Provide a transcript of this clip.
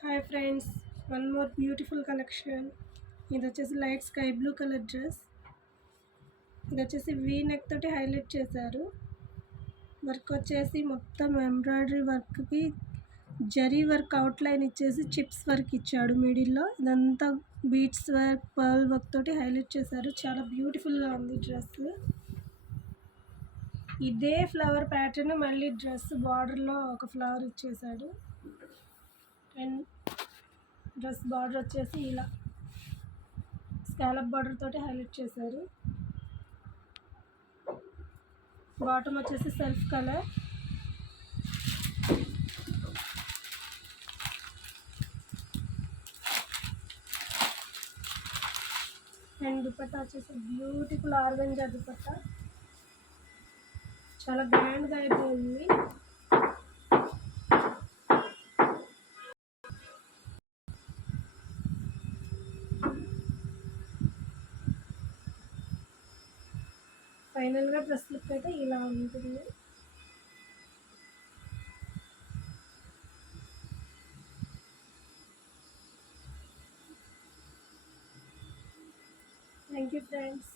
Hi friends, one more beautiful collection. ఇది వచ్చేసి light sky blue colour dress. ఇది వచ్చేసి వీ నెక్ తోటి హైలైట్ చేశారు. వర్క్ వచ్చేసి మొత్తం ఎంబ్రాయిడరీ వర్క్కి జరీ వర్క్ అవుట్లైన్ ఇచ్చేసి చిప్స్ వర్క్ ఇచ్చాడు మిడిల్లో. ఇదంతా బీట్స్ వర్క్, పర్ల్ వర్క్ తోటి హైలైట్ చేశారు. చాలా బ్యూటిఫుల్గా ఉంది డ్రెస్. ఇదే ఫ్లవర్ ప్యాటర్న్ మళ్ళీ డ్రెస్ బార్డర్లో ఒక ఫ్లవర్ ఇచ్చేసాడు. అండ్ డ్రెస్ బార్డర్ వచ్చేసి ఇలా స్కాలప్ బార్డర్ తోటి హైలైట్ చేశారు. బాటమ్ వచ్చేసి సెల్ఫ్ కలర్. అండ్ దుపట్టా వచ్చేసి బ్యూటిఫుల్ ఆర్గంజా దుపట్టా. చాలా గ్రాండ్గా అయితే ఉంది. ఫైనల్గా డ్రెస్ లుక్ అయితే ఇలా ఉంటుంది. Thank you friends.